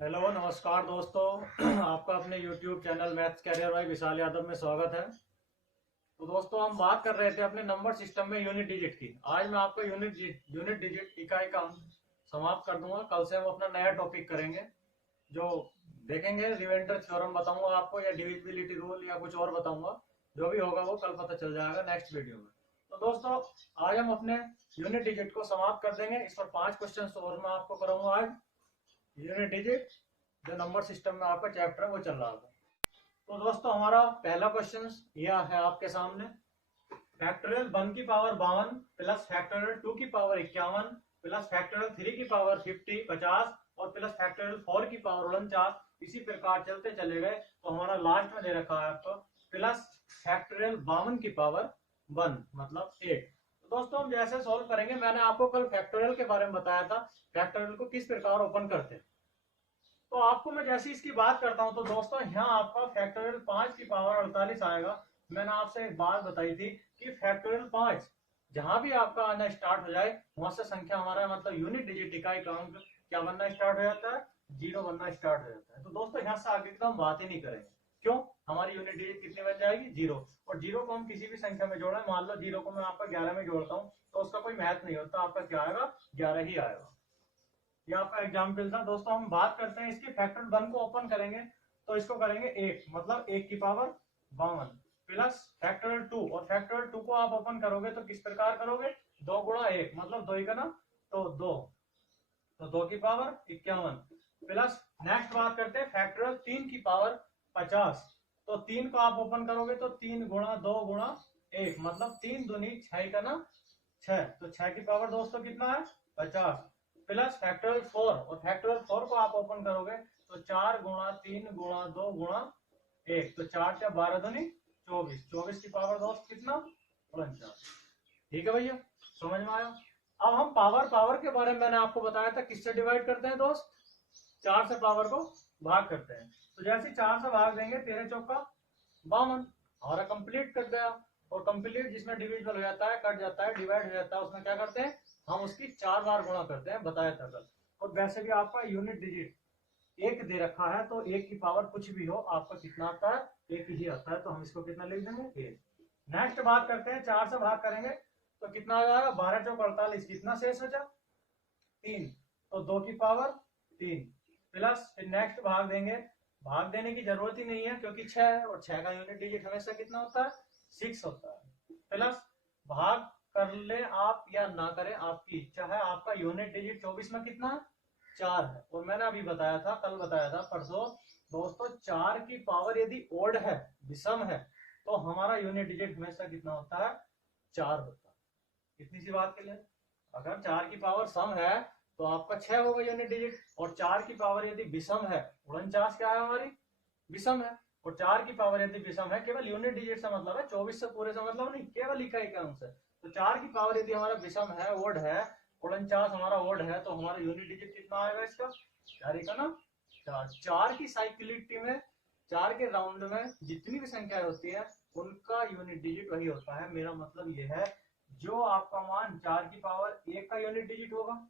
Hello नमस्कार दोस्तों। आपका अपने YouTube channel maths career by Vishal Yadav में स्वागत है। तो दोस्तों हम बात कर रहे थे अपने नंबर सिस्टम में यूनिट डिजिट की। आज मैं आपको यूनिट डिजिट इकाई का समाप्त कर दूंगा। कल से हम अपना नया टॉपिक करेंगे जो देखेंगे। रिमाइंडर थ्योरम बताऊंगा आपको या डिविजिबिलिटी रूल या कुछ और बताऊंगा। जो भी होगा वो कल पता चल जाएगा नेक्स्ट वीडियो में। तो दोस्तों आज हम अपने यूनिट डिजिट को समाप्त कर देंगे। इस पर 5 क्वेश्चन और मैं आपको कराऊंगा आज। यूनिट डिजिट जो नंबर सिस्टम में आपका चैप्टर है वो चल रहा था। तो दोस्तों हमारा पहला क्वेश्चन यह है आपके सामने। फैक्टोरियल 1 की पावर 52 प्लस फैक्टोरियल 2 की पावर 51 प्लस फैक्टोरियल 3 की पावर 50 और प्लस फैक्टोरियल 4 की पावर 49 इसी प्रकार चलते चले गए। तो हमारा लास्ट में दे रखा है आपको प्लस फैक्टोरियल 52 की पावर 1 मतलब 8। तो दोस्तों हम जैसे सॉल्व करेंगे, मैंने आपको कल फैक्टोरियल के बारे में बताया था फैक्टोरियल को किस प्रकार ओपन करते हैं। तो आपको मैं जैसे इसकी बात करता हूं तो दोस्तों यहाँ आपका फैक्टोरियल 5 की पावर 48 आएगा। मैंने आपसे एक बात बताई थी कि फैक्टोरियल 5 जहां भी आपका आना स्टार्ट हो जाए वहां से संख्या हमारा मतलब यूनिट डिजिट इकाई का अंक क्या बनना स्टार्ट हो जाता है, जीरो बनना स्टार्ट हो जाता है। तो दोस्तों यहाँ से आगे तो हम बात ही नहीं करेंगे। क्यों? हमारी यूनिट डिजिट कितनी बन जाएगी, जीरो। और जीरो को हम किसी भी संख्या में जोड़े, मान लो जीरो को मैं आपका 11 में जोड़ता हूँ तो उसका कोई मैथ नहीं होता, आपका क्या आएगा, 11 ही आएगा। ये आपका एग्जाम्पल था। दोस्तों हम बात करते हैं इसकी फैक्टर 1 को ओपन करेंगे तो इसको करेंगे 1 मतलब 1 की पावर 52 प्लस फैक्टोरियल 2 और फैक्टोरियल 2 को आप ओपन करोगे तो किस प्रकार करोगे, 2 गुणा 1 मतलब 2 ही का ना, तो 2 तो 2 की पावर 51 प्लस नेक्स्ट बात करते हैं फैक्टोरियल 3 की पावर 50। तो 3 को आप ओपन करोगे तो 3 गुणा 2 गुणा 1 मतलब 3 दूनी 6 का ना 6, तो 6 की पावर दोस्तों कितना है, 50 प्लस फैक्टोरियल 4 और फैक्टोरियल 4 को आप ओपन करोगे तो 4 गुणा 3 गुणा 2 गुणा 1 तो 4 से 12 दूनी 24, 24 की पावर दोस्त कितना, 49। ठीक है भैया, समझ में आया। अब हम पावर पावर के बारे में मैंने आपको बताया था किससे डिवाइड करते हैं दोस्त, 4 से पावर को भाग करते हैं। तो जैसे 4 से भाग देंगे 13 चौका 52 हमारा कंप्लीट कर दिया। और कंप्लीट जिसमें डिविजिबल हो जाता है, कट जाता है, डिवाइड हो जाता है, उसमें क्या करते हैं हम उसकी 4 बार गुणा करते हैं, बताया था कल। और वैसे भी आपका यूनिट डिजिट एक दे रखा है तो एक की पावर कुछ भी हो आपका कितना आता है, एक ही आता है। तो हम इसको कितना लिख देंगे, एक। नेक्स्ट बात करते हैं 4 से भाग करेंगे तो कितना आ जाएगा, 12 चौक 48, कितना शेष बचा, 3 तो 2 की पावर 3 प्लस फिर नेक्स्ट भाग देंगे। भाग देने की जरूरत ही नहीं है क्योंकि 6 है और 6 का यूनिट डिजिट हमेशा कितना होता है, 6 होता है। प्लस भाग कर ले आप या ना करें आपकी इच्छा है, आपका यूनिट डिजिट 24 में कितना है, 4 है। और मैंने अभी बताया था, कल बताया था परसों दोस्तों, 4 की पावर यदि ओड है, विषम है, तो हमारा यूनिट डिजिट हमेशा कितना होता है, 4 होता है। इतनी सी बात के लिए अगर 4 की पावर सम है तो आपका 6 होगा यूनिट डिजिट। और 4 की पावर यदि विषम है, 49 क्या है हमारी, विषम है। और 4 की पावर यदि विषम है, केवल यूनिट डिजिट से मतलब है, 24 से पूरे से मतलब नहीं, केवल इकाई का अंश है। तो 4 की पावर यदि हमारा विषम है, ओड है, 49 हमारा ओड है, तो हमारा यूनिट डिजिट कितना आएगा इसका, 4 का ना 4। 4 की साइक्लिसिटी में, 4 के राउंड में जितनी भी संख्या होती है उनका यूनिट डिजिट वही होता है। मेरा मतलब ये है जो आपका मान 4 की पावर 1 का यूनिट डिजिट होगा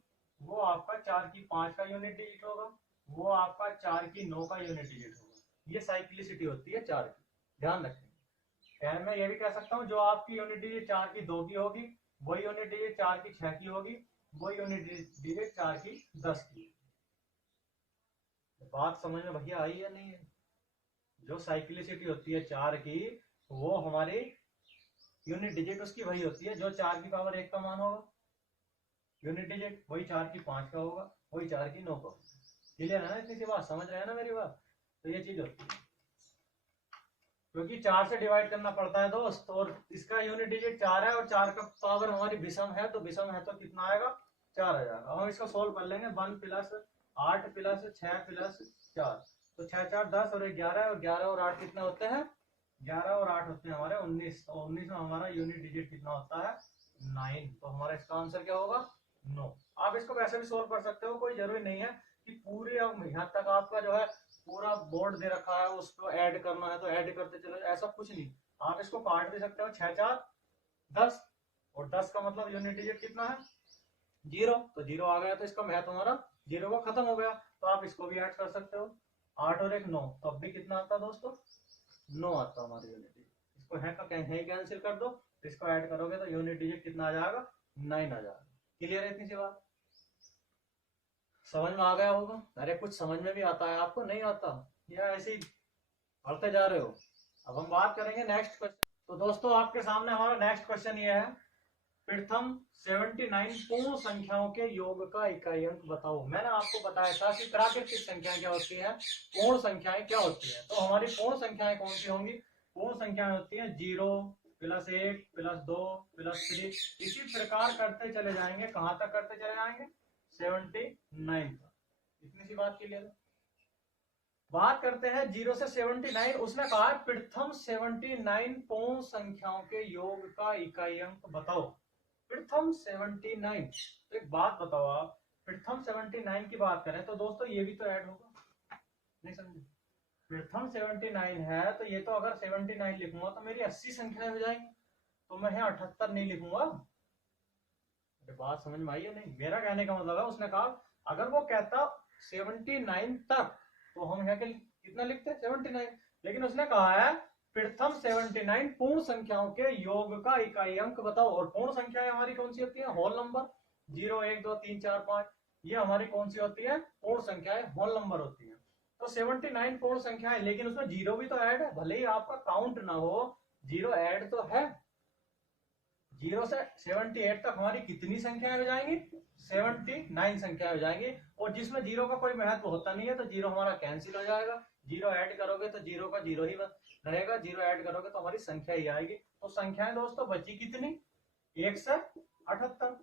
वो आपका 4 की 5 का यूनिट डिजिट होगा, वो आपका 4 की 9 का यूनिट डिजिट होगा। ये साइक्लिसिटी होती है 4 की, ध्यान रखें। खैर मैं ये भी कह सकता हूँ जो आपकी यूनिट डिजिट 4 की 2 की होगी वही यूनिट डिजिट 4 की 6 की होगी, वही यूनिट डिजिट 4 की 10 की। बात समझ में भैया आई या नहीं है। जो साइक्लिसिटी होती है 4 की वो हमारी यूनिट डिजिट उसकी वही होती है जो 4 की पावर 1 का मान होगा, यूनिट डिजिट वही 4 की 5 का होगा, वही 4 की 9 का होगा। क्लियर है ना, इतनी सी बात समझ रहे हैं ना मेरी बात। तो ये चीज होती है क्योंकि 4 से डिवाइड करना पड़ता है दोस्त, और इसका यूनिट डिजिट 4 है और 4 का पावर हमारी विषम है, तो विषम है तो कितना आएगा, 4 आ जाएगा। अब हम इसको सोल्व कर लेंगे, 1 प्लस 8 प्लस 6 प्लस 4 तो 6 4 10 और 11 और 11 और 8 कितना होते हैं, 11 और 8 होते हैं हमारे 19। तो 19 में हमारा यूनिट डिजिट कितना होता है, 9। तो हमारा इसका आंसर क्या होगा, 9। आप इसको वैसे भी सोल्व कर सकते हो, कोई जरूरी नहीं है कि पूरे अब यहाँ तक आपका जो है पूरा बोर्ड दे रखा है उसको ऐड करना है तो ऐड करते चलो, ऐसा कुछ नहीं। आप इसको काट भी सकते हो, 6 4 10 और 10 का मतलब यूनिट डिजिट कितना है, 0। तो 0 आ गया तो इसका मैथ हमारा 0 का खत्म हो गया। तो आप इसको भी ऐड कर सकते हो। 8 और 1 9, तो अब भी कितना आता है दोस्तों? 9 आता है हमारी यूनिट डिजिट। इसको है का है कैंसिल कर दो, तो इसको ऐड करोगे तो यूनिट डिजिट कितना आ जाएगा? 9 आ जाएगा। क्लियर है इतनी सी बात? समझ में आ गया होगा। अरे कुछ समझ में भी आता है आपको, नहीं आता या ऐसे ही पढ़ते जा रहे हो? अब हम बात करेंगे नेक्स्ट क्वेश्चन। तो दोस्तों आपके सामने हमारा नेक्स्ट क्वेश्चन ये है, प्रथम 79 पूर्ण संख्याओं के योग का इकाई अंक बताओ। मैंने आपको बताया था कि प्राकृतिक संख्याएं क्या होती हैं, पूर्ण संख्याएं क्या होती हैं। तो हमारी पूर्ण संख्याएं कौन सी होंगी? पूर्ण संख्याएं होती हैं 0 प्लस 1 प्लस 2 प्लस 3, इसी प्रकार करते चले जाएंगे। कहां तक करते चले जाएंगे? 79 तक। इतनी सी बात क्लियर है। बात करते हैं 0 से 79। उसने कहा है प्रथम 79 पूर्ण संख्याओं के योग का इकाई अंक बताओ। प्रथम 79, तो एक बात बताओ आप, प्रथम 79 की बात करें तो दोस्तों ये भी तो ऐड होगा, नहीं समझे? प्रथम 79 है तो ये तो अगर 79 लिखूंगा तो मेरी 80 संख्याएं हो जाएंगी, तो मैं यहाँ 78 नहीं लिखूंगा। बात समझ में आई है नहीं? मेरा कहने का मतलब है, उसने कहा अगर वो कहता 79 तक तो हम यहाँ के कितना लिखते हैं? 79। लेकिन उसने कहा है प्रथम 79 पूर्ण संख्याओं के योग का इकाई अंक बताओ। और पूर्ण संख्याएं हमारी कौन सी होती है? Whole number. 0 1 2 3 4 5, ये हमारी कौन सी होती है? पूर्ण संख्याएं, होल नंबर होती है। तो 79 पूर्ण संख्याएं, लेकिन उसमें 0 भी तो ऐड है। भले ही आपका काउंट ना हो, 0 ऐड तो है। 0 से 78 तक हमारी कितनी संख्याएं हो जाएंगी? 79 संख्याएं हो जाएंगी। और जिसमें 0 का कोई महत्व होता नहीं है तो 0 हमारा कैंसिल हो जाएगा। 0 ऐड करोगे तो 0 का 0 ही रहेगा, 0 ऐड करोगे तो हमारी संख्या ही आएगी। तो संख्याएं दोस्तों बची कितनी? 1 से 78।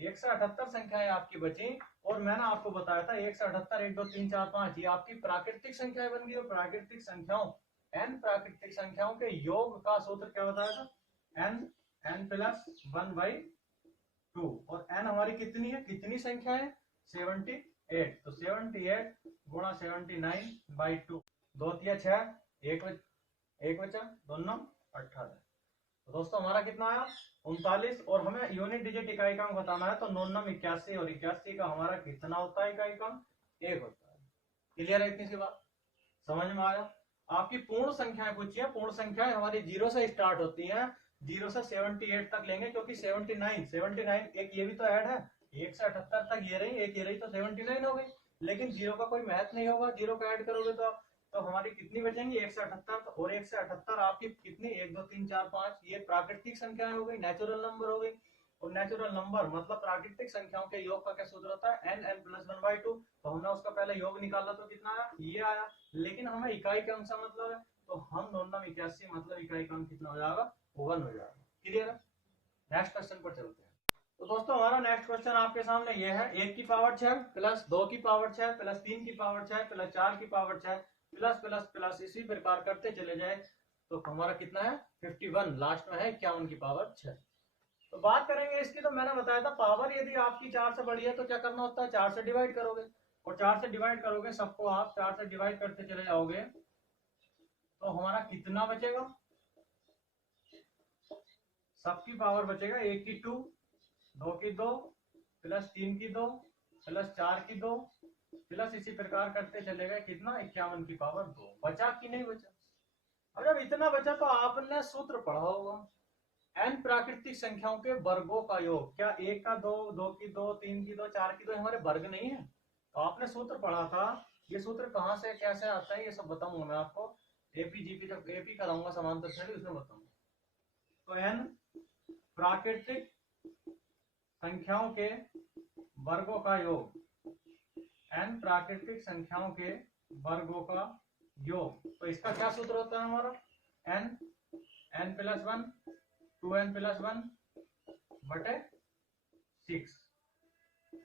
1 से 78 संख्याएं आपकी बची। और मैंने आपको बताया था 1 से 78 1 2 3 4 5 ये आपकी प्राकृतिक संख्याएं बन गई। और प्राकृतिक संख्याओं, n प्राकृतिक संख्याओं के योग का सूत्र क्या बताया था? n plus 1/2। और n हमारी कितनी है? कितनी संख्या है? 78। तो 78 गुणा 79/2, 2 तिया 6, एक बचा, 2 9 18। तो दोस्तों हमारा कितना आया? 39। और हमें यूनिट डिजिट इकाई का अंक बताना है, तो 9 9 81, और 81 का हमारा कितना होता है इकाई का अंक? 1 होता है। क्लियर है इतनी सी बात? समझ में आया? आपकी पूर्ण संख्याएं पूछी है। पूर्ण संख्याएं हमारी 0 से स्टार्ट होती हैं, 0 से 78 तक लेंगे, क्योंकि 79 एक ये भी तो ऐड है। 1 से 78 तक ये रही, एक ये रही, तो 79 हो गई। लेकिन 0 का कोई महत्व नहीं होगा, 0 का ऐड करोगे तो हमारी कितनी बचेंगी? 1 से 78। और 1 से 78 आपकी कितनी? 1 2 3 4 5, ये प्राकृतिक संख्याएं हो गई, नेचुरल नंबर हो गई। और नेचुरल नंबर मतलब प्राकृतिक संख्याओं के योग का क्या सूत्र होता है? n plus 1/2। तो हमने उसका पहले योग निकाला तो कितना आया? ये आया। लेकिन हमें इकाई का अंक से मतलब है, तो हम 9 9 81 मतलब इकाई का अंक कितना हो जाएगा? 1 हो जाएगा। क्लियर है? नेक्स्ट क्वेश्चन पर चलते हैं। तो दोस्तों हमारा नेक्स्ट क्वेश्चन आपके सामने ये है, 1 की पावर 6 प्लस 2 की पावर 6 प्लस 3 की पावर 6 प्लस 4 की पावर 6 प्लस प्लस प्लस इसी प्रकार करते चले जाए तो हमारा कितना है? 51। लास्ट में है 51 की पावर 6। तो बात करेंगे इसकी। तो मैंने बताया था पावर यदि आपकी 4 से बड़ी है तो क्या करना होता है? 4 से डिवाइड करोगे। और 4 से डिवाइड करोगे, सबको आप 4 से डिवाइड करते चले जाओगे, तो हमारा कितना बचेगा? सबकी पावर बचेगा 1 की 2, 2 की 2 प्लस 3 की 2 प्लस 4 की 2 प्लस इसी प्रकार करते चले गए, कितना? 51 की पावर 2। बचा कि नहीं बचा? अब जब इतना बचा तो आपने सूत्र पढ़ा होगा, n प्राकृतिक संख्याओं के वर्गों का योग। क्या 1 का 2, 2 की 2, 3 की 2, 4 की 2 हमारे वर्ग नहीं है? तो आपने सूत्र पढ़ा था। ये सूत्र कहां से कैसे आता है ये सब बताऊंगा मैं आपको। एपी जीपी तक एपी कराऊंगा समांतर श्रेणी, उसमें बताऊंगा। तो n प्राकृतिक संख्याओं के वर्गों का योग, n प्राकृतिक संख्याओं के वर्गों का योग। तो इसका क्या सूत्र होता है हमारा? n प्लस 1 2n प्लस 1 बटे 6,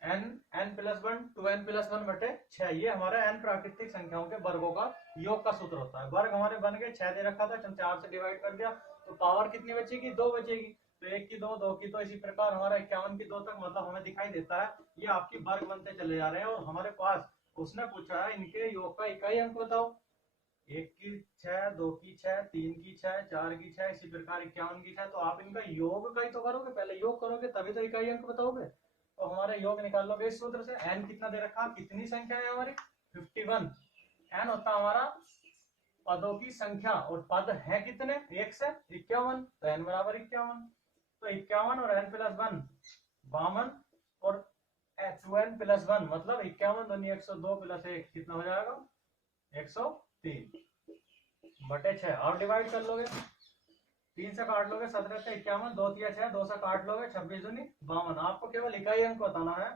n प्लस 1 2n प्लस 1 बटे 6। ये हमारा n प्राकृतिक संख्याओं के वर्गों का योग का सूत्र होता है। वर्ग हमारे बन गए, 6 दे रखा था, 4 से डिवाइड कर दिया, तो पावर कितनी बचेगी? 2 बचेगी। तो 1 की 2, 2 की 2, इसी प्रकार हमारा 51 की 2 तक मतलब हमें दिखाई देता है। ये आपकी वर्ग बनते चले जा रहे हैं। और हमारे पास उसने पूछा है इनके योग का इकाई अंक बताओ। 1 की 6, 2 की 6, 3 की 6, 4 की 6, इसी प्रकार 51 की 6। तो आप इनका योग का ही तो करोगे, पहले योग करोगे तभी तो इकाई अंक बताओगे। तो हमारे योग निकाल लोगे इस सूत्र से। n कितना दे रखा, कितनी संख्या है हमारी 51। n होता है हमारा पदों की संख्या और पद है कितने 1 से 51, तो n बराबर 51। तो 51 और n प्लस 1 52 और 2n प्लस 1 मतलब 51 दूनी 102 प्लस 1 कितना हो जाएगा 103 बटे 6। आप डिवाइड कर लोगे, 3 से काट लोगे 17 से 51, 2 तिया 6, 2 से काट लोगे 26 दूनी 52। आपको केवल इकाई अंक बताना है,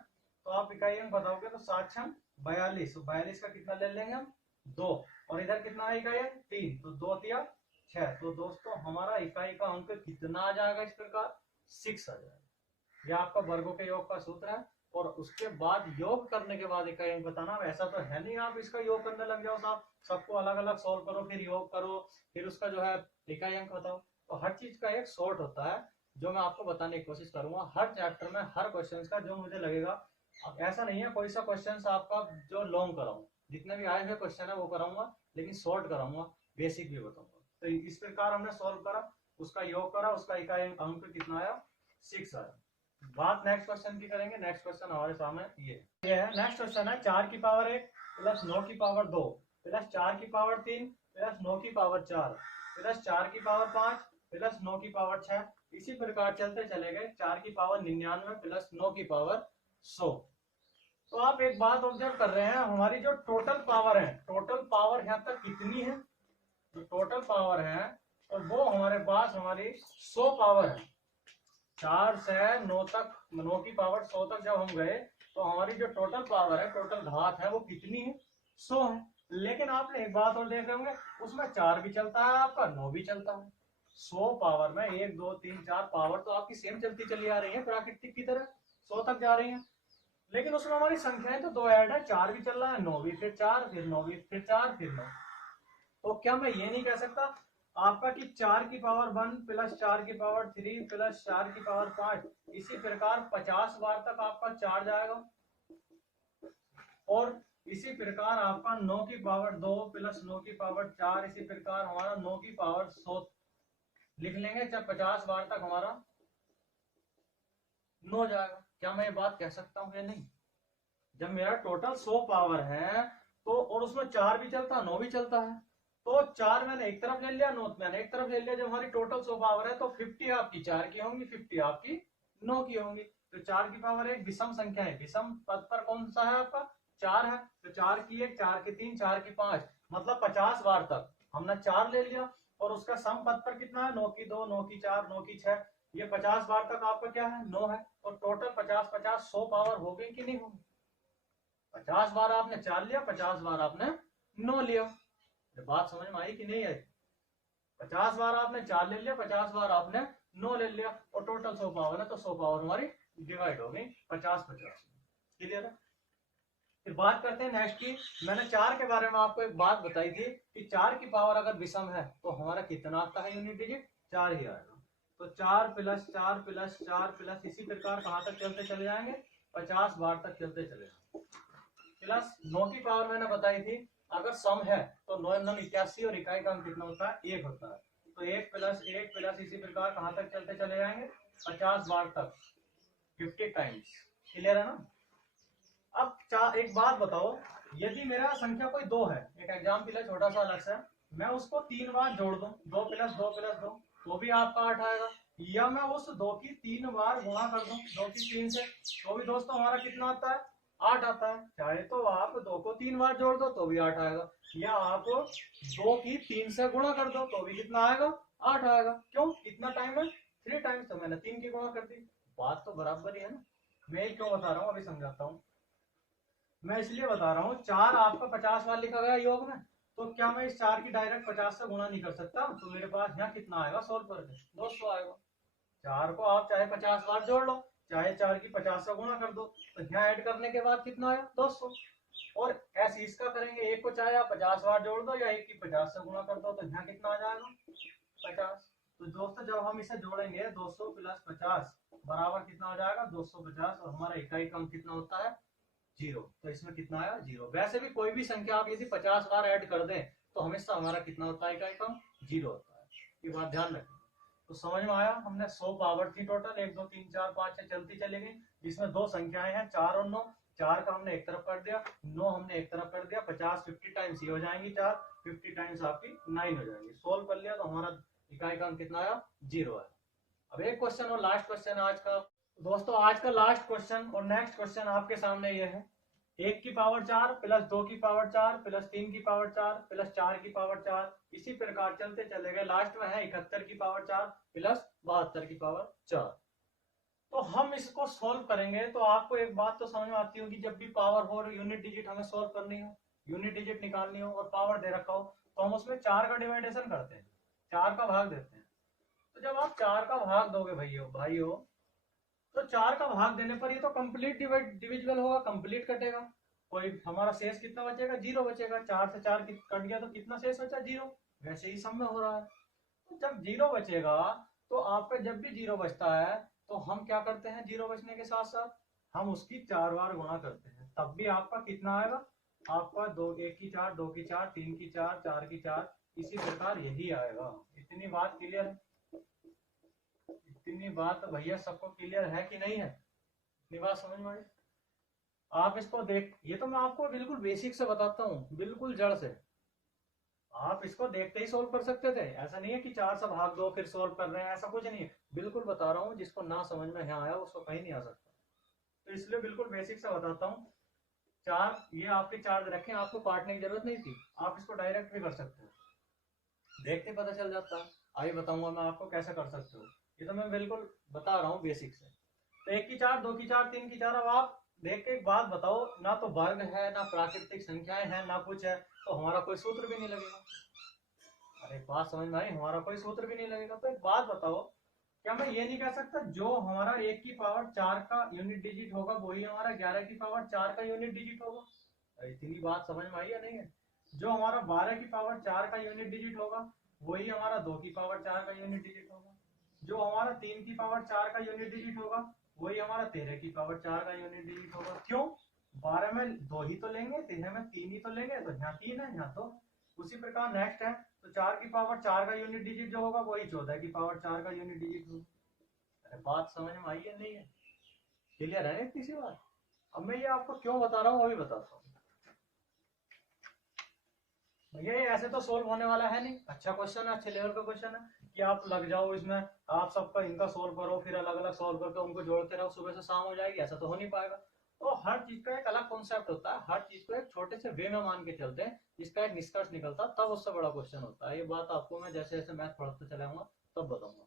तो आप इकाई अंक बताओगे तो 7 6 42, 42 का कितना ले लेंगे हम 2, और इधर कितना है इकाई अंक 3, तो 2 तिया 6। तो दोस्तों हमारा इकाई का अंक कितना आ जाएगा इस प्रकार 6 आ जाएगा। यह आपका वर्गों के योग का सूत्र है। और उसके बाद योग करने के बाद इकाई अंक बताना। ऐसा तो है नहीं आप इसका योग करने लग जाओ साहब, सबको अलग अलग सॉल्व करो फिर योग करो फिर उसका जो है इकाई अंक बताओ। तो हर चीज का एक शॉर्ट होता है जो मैं आपको बताने की कोशिश करूंगा हर चैप्टर में, हर क्वेश्चन का जो मुझे लगेगा। अब ऐसा नहीं है कोई सा क्वेश्चन आपका जो लॉन्ग कराऊं, जितने भी आए हुए क्वेश्चन है वो कराऊंगा, लेकिन शॉर्ट कराऊंगा, बेसिक भी बताऊंगा। तो इस प्रकार हमने सॉल्व करा, उसका योग करा, उसका इकाई अंक कितना आया 6 आया। बात नेक्स्ट क्वेश्चन की करेंगे। नेक्स्ट क्वेश्चन हमारे सामने ये है। नेक्स्ट क्वेश्चन है 4 की पावर 1 प्लस 9 की पावर 2 प्लस 4 की पावर 3 प्लस 9 की पावर 4 प्लस 4 की पावर 5 प्लस 9 की पावर 6। इसी प्रकार चलते चले गए 4 की पावर 99 प्लस 9 की पावर 100। तो आप एक बात ऑब्जर्व कर रहे हैं, हमारी जो टोटल पावर है, टोटल पावर यहाँ तक कितनी है, जो टोटल पावर है तो वो हमारे पास हमारी 100 पावर है। 4 से 9 तक, 9 की पावर 100 तक जब हम गए तो हमारी जो टोटल पावर है, टोटल घात है वो कितनी है 100 है। लेकिन आपने एक बात और देख रहे होंगे, उसमें 4 भी चलता है आपका 9 भी चलता है। 100 पावर में 1 2 3 4 पावर तो आपकी सेम चलती चली आ रही है प्राकृतिक की तरह, 100 तक जा रही है। लेकिन उसमें हमारी संख्याएं तो 2 ऐड है, 4 भी चल रहा है, 9 भी, फिर 4, फिर 9 भी, फिर 4, फिर 9। तो क्या मैं ये नहीं कह सकता आपका कि 4 की पावर 1 प्लस 4 की पावर 3 प्लस 4 की पावर 5, इसी प्रकार 50 बार तक आपका 4 जाएगा। और इसी प्रकार आपका 9 की पावर 2 प्लस 9 की पावर 4, इसी प्रकार हमारा 9 की पावर 100 लिख लेंगे जब 50 बार तक हमारा 9 जाएगा। क्या मैं ये बात कह सकता हूं या नहीं? जब मेरा टोटल 100 पावर है तो और उसमें 4 भी चलता है 9 भी चलता है, तो 4 मैंने एक तरफ ले लिया, 9 मैंने एक तरफ ले लिया। जब हमारी टोटल 100 पावर है तो 50 आपकी 4 की होंगी, 50 आपकी 9 की होंगी। तो 4 की पावर एक विषम संख्या है, विषम पद पर कौन सा है आपका 4 है। तो 4 की 1, 4 की 3, 4 की 5, मतलब 50 बार तक हमने 4 ले लिया। और उसका सम पद पर कितना है 9 की 2, 9 की 4, 9 की 6, ये 50 बार तक आपका क्या है 9 है। और टोटल 50 50 100 पावर हो गई कि नहीं होगी? 50 बार आपने 4 लिया, 50 बार आपने 9 लिया। ये बात समझ में आई कि नहीं आई? 50 बार आपने 4 ले लिया, 50 बार आपने 9 ले लिया, और टोटल 100 पावर है तो 100 पावर हमारी डिवाइड हो गई 50 50। क्लियर है? फिर बात करते हैं नेक्स्ट की। मैंने 4 के बारे में आपको एक बात बताई थी कि 4 की पावर अगर विषम है तो हमारा कितना आता है यूनिट डिजिट 4 ही आएगा। तो 4 प्लस 4 प्लस 4 प्लस इसी प्रकार कहां तक चलते चले जाएंगे 50 बार तक चलते चले जाएंगे। प्लस 9 की पावर मैंने बताई थी अगर सम है तो 9 9 81 और इकाई का अंक कितना होता है 1 होता है। तो 1 प्लस इसी प्रकार कहां तक चलते चले जाएंगे 50 बार तक, 50 टाइम्स। क्लियर है ना? अब एक बात बताओ, यदि मेरा संख्या कोई 2 है, एक एग्जाम के लिए छोटा सा अलग से, मैं उसको 3 बार जोड़ दूं, 2 प्लस 2 प्लस 2, तो भी आपका 8 आएगा। या मैं उस 2 की 3 बार गुणा कर दूं 2 की 3 से, तो भी दोस्तों हमारा कितना आता है 8 आता है। चाहे तो आप 2 को 3 बार जोड़ दो तो भी 8 आएगा, या आप 2 की 3 से गुणा कर दो तो भी कितना आएगा 8 आएगा। क्यों? कितना टाइम है 3 टाइम्स, तो मैंने 3 की गुणा कर दी। बात तो बराबर ही है ना। मैं क्यों बता रहा हूँ अभी समझाता हूँ। मैं इसलिए बता रहा हूँ 4 आपका 50 बार लिखा गया योग में, तो क्या मैं इस 4 की डायरेक्ट 50 से गुणा नहीं कर सकता? तो मेरे पास यहाँ कितना आएगा 100 पर 200 आएगा। 4 को आप चाहे 50 बार जोड़ लो, चाहे 4 की 50 से गुणा कर दो, तो यहाँ ऐड करने के बाद कितना आया 200। और ऐसे इसका करेंगे, एक को चाहे आप 50 बार जोड़ दो या एक की 50 से गुणा कर दो, तो यहाँ कितना आ जाएगा 50। तो दोस्तों जब हम इसे जोड़ेंगे 200 प्लस 50 बराबर कितना हो जाएगा 250, और हमारा इकाई का अंक कितना होता है 0। तो इसमें कितना आया 0। वैसे भी कोई भी संख्या आप यदि 50 बार ऐड कर दें तो हमेशा हमारा कितना होता है इकाई का अंक 0 होता है। ये बात ध्यान रखें। तो समझ में आया, हमने 100 पावर थी टोटल, 1 2 3 4 5 6 चलती चली गई, जिसमें दो संख्याएं हैं 4 और 9। 4 का हमने एक तरफ कर दिया, 9 हमने एक तरफ कर दिया, 50 50 टाइम्स ये हो जाएंगी 4, 50 टाइम्स आपकी 9 हो जाएंगी। सोल्व कर लिया तो हमारा इकाई का अंक कितना आया, 0 है। अब एक क्वेश्चन और लास्ट क्वेश्चन आज का दोस्तों, आज का लास्ट क्वेश्चन और नेक्स्ट क्वेश्चन आपके सामने ये है। 1 की पावर 4 प्लस 2 की पावर 4 प्लस 3 की पावर 4 प्लस 4 की पावर 4, इसी प्रकार चलते चले गए। लास्ट में है 71 की पावर 4 प्लस 72 की पावर 4। तो हम इसको सोल्व करेंगे तो आपको एक बात तो समझ में आती होगी, जब भी पावर हो और यूनिट डिजिट हमें सोल्व करनी हो, यूनिट डिजिट निकालनी हो और पावर दे रखा हो, तो हम उसमें 4 का डिवाइडेशन करते हैं, 4 का भाग देते हैं। तो जब आप 4 का भाग दोगे भाइयों, तो 4 का भाग देने पर ये तो कंप्लीट डिविजिबल होगा, कंप्लीट कटेगा, कोई हमारा शेष कितना बचेगा, 0 बचेगा। 4 से 4 कट गया तो कितना शेष बचा, 0। वैसे ही सब में हो रहा है। तो जब 0 बचेगा तो आपका जब भी 0 बचता है तो हम क्या करते हैं, 0 बचने के साथ साथ हम उसकी 4 बार गुणा करते हैं, तब भी आपका कितना आएगा, आपका 2 1 की 4 2 की 4 3 की 4 4 की 4, इसी प्रकार यही आएगा। इतनी बात क्लियर है, इतनी बात भैया सबको क्लियर है कि नहीं है, इतनी बात समझ में आई। आप इसको देख, ये तो मैं आपको बिल्कुल बेसिक से बताता हूँ, बिल्कुल जड़ से। आप इसको देखते ही सोल्व कर सकते थे, ऐसा नहीं है कि 4 से भाग दो फिर सोल्व कर रहे हैं, ऐसा कुछ नहीं है। बिल्कुल बता रहा हूँ, जिसको ना समझ में यहाँ आया उसको कहीं नहीं आ सकता, तो इसलिए बिल्कुल बेसिक से बताता हूँ। 4 ये आपके 4 रखे, आपको काटने की जरूरत नहीं थी, आप इसको डायरेक्ट भी कर सकते हो, देखते पता चल जाता। आइए बताऊंगा मैं आपको कैसे कर सकते हो, ये तो मैं बिल्कुल बता रहा हूँ बेसिक से। तो 1 की 4 2 की 4 3 की 4, अब आप देख के एक बात बताओ, ना तो वर्ग है ना प्राकृतिक संख्याएं हैं ना कुछ है, तो हमारा कोई सूत्र भी नहीं लगेगा। अरे बात समझ में आई, हमारा कोई सूत्र भी नहीं लगेगा। तो एक बात बताओ, क्या मैं ये नहीं कह सकता जो हमारा 1 की पावर 4 का यूनिट डिजिट होगा वही हमारा 11 की पावर 4 का यूनिट डिजिट होगा? इतनी बात समझ में आई या नहीं है? जो हमारा 12 की पावर 4 का यूनिट डिजिट होगा वही हमारा 2 की पावर 4 का यूनिट डिजिट होगा। जो हमारा 3 की पावर 4 का यूनिट डिजिट होगा वही हमारा 13 की पावर 4 का यूनिट डिजिट होगा। क्यों? 12 में 2 ही तो लेंगे, 13 में 3 ही तो लेंगे, तो यहाँ 3 है, यहाँ 2। उसी प्रकार नेक्स्ट है, तो 4 की पावर 4 का यूनिट डिजिट जो होगा वही 14 की पावर 4 का यूनिट डिजिट होगा। अरे बात समझ में आई है नहीं है? क्लियर है किसी बात? अब मैं ये आपको क्यों बता रहा हूँ वो भी बताता हूँ। ये ऐसे तो सोल्व होने वाला है नहीं, अच्छा क्वेश्चन है, अच्छे लेवल का क्वेश्चन है कि आप लग जाओ इसमें, आप सबका इनका सोल्व करो, फिर अलग अलग सोल्व करके उनको जोड़ते रहो, सुबह से शाम हो जाएगी, ऐसा तो हो नहीं पाएगा। तो हर चीज का एक अलग कॉन्सेप्ट होता है, हर चीज को एक छोटे से वे में मान के चलते हैं, जिसका एक निष्कर्ष निकलता तब उससे बड़ा क्वेश्चन होता है। ये बात आपको मैं जैसे जैसे मैथ पढ़ते चलाऊंगा तब बताऊंगा।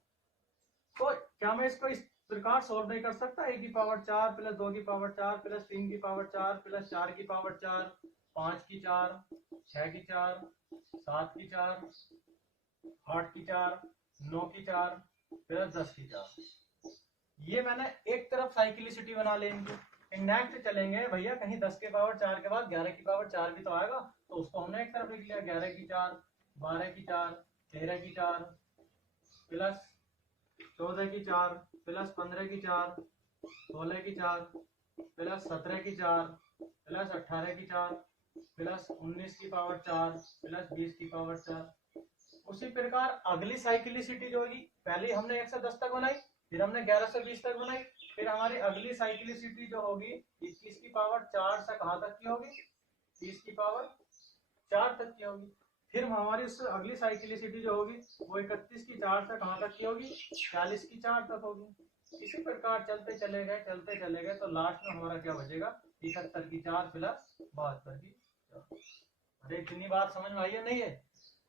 तो क्या मैं इसको इस प्रकार सोल्व नहीं कर सकता, 1 की पावर 4 प्लस 2 की पावर 4 प्लस 3 की पावर 4 प्लस 4 की पावर 4 5 की 4 6 की 4 7 की 4 8 की 4 9 की 4 प्लस 10 की 4। ये मैंने एक तरफ साइक्लिसिटी बना लेंगे, नेक्स्ट चलेंगे भैया कहीं 10 के पावर 4 के बाद 11 की पावर 4 भी तो आएगा, तो उसको हमने एक तरफ लिख लिया, 11 की 4 12 की 4 13 की 4 प्लस 14 की 4 प्लस 15 की 4 16 की 4 प्लस 17 की 4 प्लस 18 की 4 प्लस 19 की पावर 4 प्लस 20 की पावर 4। उसी प्रकार अगली साइक्लिसिटी जो होगी, पहले हमने 1 से 10 तक बनाई, फिर हमने 11 से 20 तक बनाई, फिर हमारी अगली साइक्लिसिटी जो होगी 21 की पावर 4 से कहां तक की होगी, 30 की पावर 4 तक की होगी। फिर हमारी अगली साइक्लिसिटी जो होगी वो 31 की 4 से कहां तक की होगी, 40 की 4 तक होगी। इसी प्रकार चलते चले गए तो लास्ट में हमारा क्या बचेगा, 71 की 4 प्लस 72 की 4। अरे इतनी बात समझ में आई है नहीं है?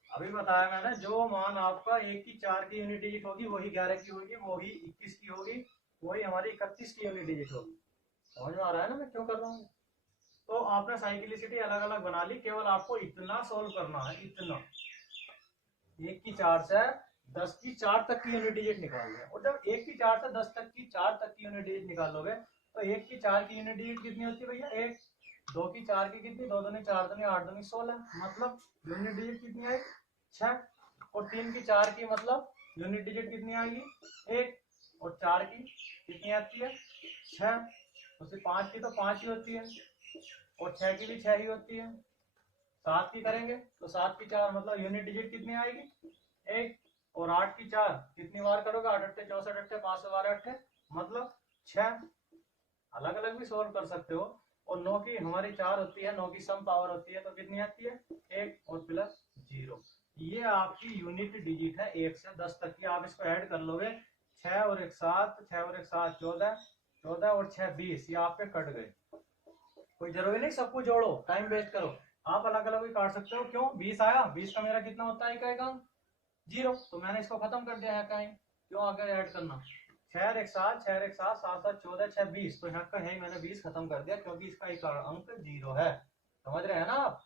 अभी बताया मैंने, जो मान आपका 1 की 4 की यूनिट डिजिट होगी वही 11 की होगी, वही 21 की होगी, वही हमारी 31 की यूनिट डिजिट होगी। समझ में आ रहा है ना मैं क्यों कर रहा हूँ? तो आपने साइक्लिसिटी अलग अलग बना ली, केवल आपको इतना सोल्व करना है, इतना 1 की 4 से 10 की 4 तक की यूनिट डिजिट निकाल लिया। और जब 1 की 4 से 10 तक की 4 तक की यूनिट डिजिट निकालोगे तो 1 की 4 की यूनिट डिजिट कितनी होती है भैया, 1 2 की 4 की कितनी, 2 दूनी 4 दूनी 8 दूनी 16, मतलब यूनिट डिजिट कितनी आई 6। और 3 की 4 की मतलब यूनिट डिजिट कितनी आएगी 1, और 4 की कितनी आती है 6, उससे 5 की तो 5 ही होती है, और 6 की भी 6 ही होती है। 7 की करेंगे तो 7 की 4 मतलब यूनिट डिजिट कितनी आएगी 1, और 8 की 4 कितनी बार करोगे? 8 अट्ठे 64 अट्ठे 5 से 12 अट्ठे मतलब 6। अलग अलग भी सोल्व कर सकते हो। और 9 की हमारी 4 होती है, 9 की सम पावर होती है तो कितनी आती है? 1 और प्लस 0। ये आपकी यूनिट डिजिट है 1 से 10 तक की। आप इसको ऐड कर लोगे, 6 और 1 7, 6 और 1 7 14, 14 और 6 20, ये आपके कट गए। कोई जरूरी नहीं सबको जोड़ो, टाइम वेस्ट करो। आप अलग अलग भी काट सकते हो। क्यों? 20 आया, 20 का मेरा कितना होता है इकाई का? 0। तो मैंने इसको खत्म कर दिया है इकाई। क्यों आगे ऐड करना? 6 और 1 7, 6 और 1 7, 7 7 14, 6 20। तो यहाँ का है मैंने 20 खत्म कर दिया क्योंकि इसका एक अंक 0 है। समझ रहे हैं ना आप?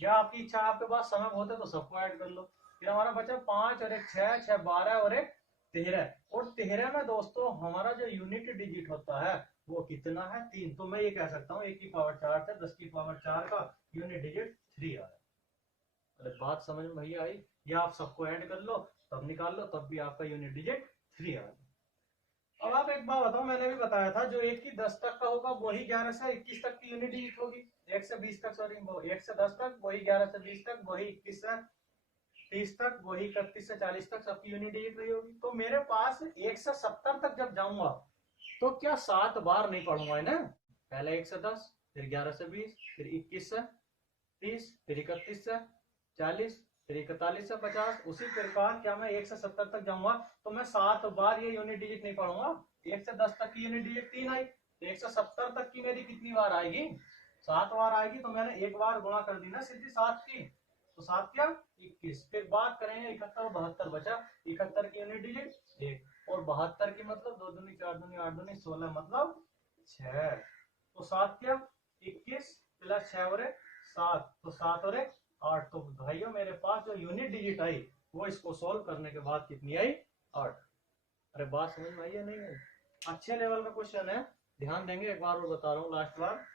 या आपकी इच्छा, आपके पास समय होते तो सबको ऐड कर लो। फिर हमारा बचा 5 और 1 6, 6 12 और 1 13। और 13 में दोस्तों हमारा जो यूनिट डिजिट होता है वो कितना है? 3। तो मैं ये कह सकता हूँ 1 की पावर 4 से 10 की पावर 4 का यूनिट डिजिट 3 आ रहा है। अरे बात समझ में भैया आई? या आप सबको ऐड कर लो तब निकाल लो, तब भी आपका यूनिट डिजिट 3 आ रहा है। अब आप एक बात बताओ, मैंने भी बताया था जो 1 की 10 तक का होगा वही 11 से 21 तक की यूनिट डिजिट होगी। 1 से 20 तक, सॉरी 1 से 10 तक वही, 11 से 20 तक वही, 21 से 30 तक वही, 31 से 40 तक सबकी यूनिट डिजिट वही होगी। तो मेरे पास 1 से 70 तक जब जाऊंगा तो क्या 7 बार नहीं पढ़ूंगा है ना? पहले 1 से 10, फिर 11 से 20, फिर 21 से 30, फिर 31 से 40, फिर 41 से 50। उसी प्रकार क्या मैं 1 से 70 तक जाऊंगा तो मैं 7 बार ये यूनिट डिजिट नहीं पढ़ूंगा। 1 से 10 तक की यूनिट डिजिट 3 आई, तो 1 से 70 तक की मेरी कितनी बार आएगी? 7 बार आएगी। तो मैंने एक बार गुणा कर दी ना सीधी 7 की, तो 7 क्या 21। फिर बात करेंगे 71 और 72 बचा। 71 की यूनिट डिजिट 1 और 72 की मतलब 2 दूनी 4 दूनी 8 दूनी 16 मतलब 6। तो 7 क्या 21 प्लस 6 और 7, तो 7 और 8। तो भाइयों मेरे पास जो यूनिट डिजिट आई वो इसको सोल्व करने के बाद कितनी आई? 8। अरे बात समझ में आई है नहीं है? अच्छे लेवल का क्वेश्चन है, ध्यान देंगे। एक बार और बता रहा हूँ लास्ट बार।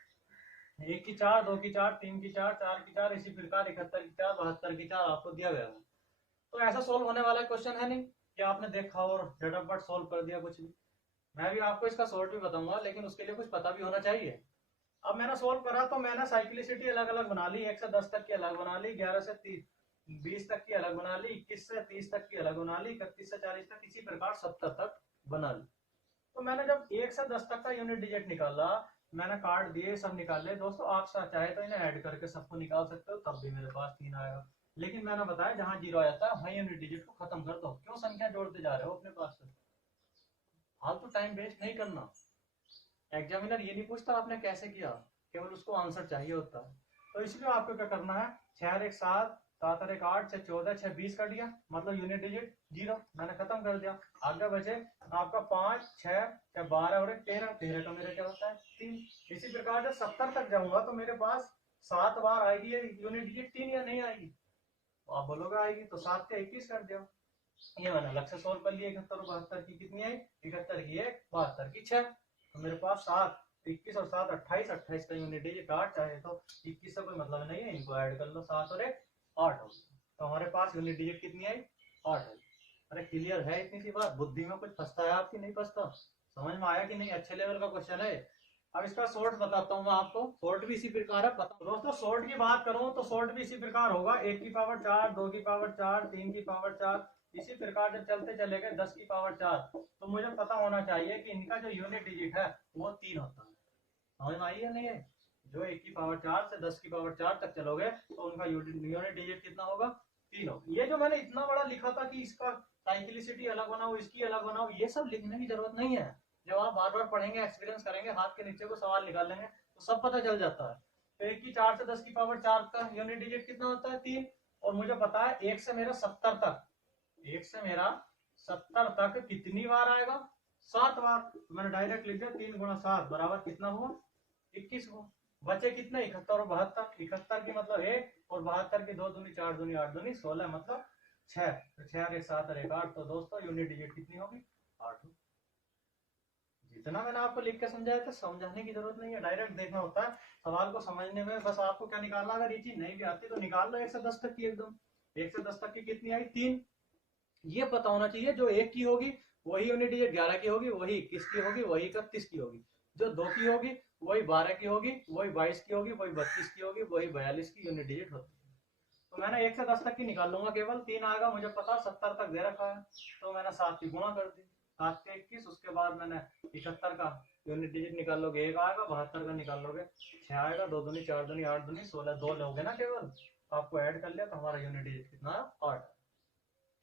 1 की 4, 2 की 4, 3 की 4, 4 की 4, इसी प्रकार 71 की 4, 72 की 4 आपको दिया गया है। तो ऐसा सोल्व होने वाला क्वेश्चन है नहीं कि आपने देखा और झटपट सोल्व कर दिया कुछ भी। मैं भी आपको इसका शॉर्ट भी बताऊंगा, लेकिन उसके लिए कुछ पता भी होना चाहिए। अब मैंने सोल्व करा तो मैंने साइक्लिसिटी अलग अलग बना ली। 1 से 10 तक की अलग बना ली, 11 से 20 तक की अलग बना ली, 21 से 30 तक की अलग बना ली, 31 से 40 तक, इसी प्रकार 70 तक बना ली। तो मैंने जब 1 से 10 तक का यूनिट डिजिट निकाला, मैंने काट दिए, सब निकाले। दोस्तों आप चाहे तो इन्हें ऐड करके सबको निकाल सकते हो, तब भी मेरे पास 3 आएगा। लेकिन मैंने बताया जहां 0 आ जाता है वही यूनिट डिजिट को खत्म कर दो। क्यों संख्या जोड़ते जा रहे हो अपने पास से? फालतू टाइम वेस्ट नहीं करना। एग्जामिनर ये नहीं पूछता आपने कैसे किया, केवल उसको आंसर चाहिए होता है। तो इसलिए आपको क्या करना है? 6 और 1 7, 7 और 1 8, 6 14, 6 20 कट गया, मतलब यूनिट डिजिट 0, मैंने खत्म कर दिया। आगे बचे आपका 5 6 12 और 13, 13 का मेरा क्या होता है 3। इसी प्रकार जब 70 तक जाऊंगा तो मेरे पास 7 बार आएगी यूनिट डिजिट 3 या नहीं आएगी? तो आप बोलोगे आएगी, तो 7 का 21 कर दिया। ये मैंने अलग से सोल्व कर लिया। 71 और 72 की कितनी आई? 71 की 1, 72 की 6। तो मेरे पास 7, 21 और 7 28, 28 का यूनिट डिजिट 8, चाहे तो 21 से कोई मतलब नहीं है, इनको ऐड कर लो। 7 और 1 8 हो गया। तो हमारे पास यूनिट डिजिट कितनी आई? 8 आई। अरे क्लियर है इतनी सी बात? बुद्धि में कुछ फंसता है आपकी? नहीं फंसता? समझ में आया कि नहीं? अच्छे लेवल का क्वेश्चन है। अब इसका शॉर्ट बताता हूँ मैं आपको। शॉर्ट भी इसी प्रकार है। दोस्तों शॉर्ट की बात करूं तो शॉर्ट भी इसी प्रकार होगा। 1 की पावर 4, 2 की पावर 4, 3 की पावर 4, इसी प्रकार जब चलते चले गए 10 की पावर 4। तो मुझे पता होना चाहिए कि इनका जो यूनिट डिजिट है वो 3 होता है। समझ में आई है नहीं है? जो 1 की पावर 4 से 10 की पावर 4 तक चलोगे तो उनका यूनिट डिजिट कितना होगा? 3 होगा। ये जो मैंने इतना बड़ा लिखा था कि इसका साइक्लिसिटी अलग बनाओ, इसकी अलग बनाओ, ये सब लिखने की जरूरत नहीं है। जब आप बार बार पढ़ेंगे, एक्सपीरियंस करेंगे, हाथ के नीचे को सवाल निकाल लेंगे तो सब पता चल जाता है। तो 1 की 4 से 10 की पावर 4 का यूनिट डिजिट कितना होता है? 3। और मुझे पता है 1 से मेरा 70 तक, 1 से मेरा 70 तक कितनी बार आएगा? 7 बार। तो मैंने डायरेक्ट लिख दिया 3 गुणा 7 बराबर कितना हुआ? 21 हुआ। बचे कितने? 71 और 72। 71 की मतलब 1 और 72 की 2 दूनी 4 दूनी 8 दूनी 16 मतलब 6। तो 6 और 1 7 और 1 8। तो दोस्तों यूनिट डिजिट कितनी होगी? 8। जितना मैंने आपको लिख के समझाया था, समझाने की जरूरत नहीं है, डायरेक्ट देखना होता है सवाल को समझने में। बस आपको क्या निकालना, अगर ये चीज नहीं भी आती तो निकाल लो 1 से 10 तक की एकदम। 1 से 10 तक की कितनी आई? 3। ये पता होना चाहिए जो 1 की होगी वही यूनिट डिजिट 11 की होगी, वही 21 की होगी, वही 31 की होगी। जो 2 की होगी वही 12 की होगी, वही 22 की होगी, वही 32 की होगी, वही 42 की यूनिट डिजिट होती है। तो मैंने 1 से 10 तक की निकाल लूंगा, केवल 3 आएगा मुझे पता, 70 तक दे रखा है, तो मैंने 7 की गुणा कर दी, 7 के 21। उसके बाद मैंने 71 का यूनिट डिजिट निकाल लोगे 1 आएगा, 72 का निकाल लोगे 6 आएगा, 2 दूनी 4 दूनी 8 दूनी 16, 2 लोगे ना केवल, आपको ऐड कर लिया तो हमारा यूनिट डिजिट कितना है 8।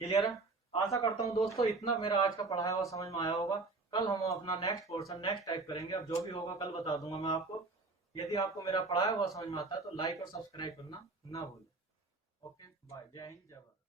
क्लियर है? आशा करता हूँ दोस्तों इतना मेरा आज का पढ़ाया हुआ समझ में आया होगा। कल हम अपना नेक्स्ट पोर्शन नेक्स्ट टाइप करेंगे, अब जो भी होगा कल बता दूंगा मैं आपको। यदि आपको मेरा पढ़ाया हुआ समझ में आता है तो लाइक और सब्सक्राइब करना ना भूलें। ओके बाय, जय हिंद जय भारत।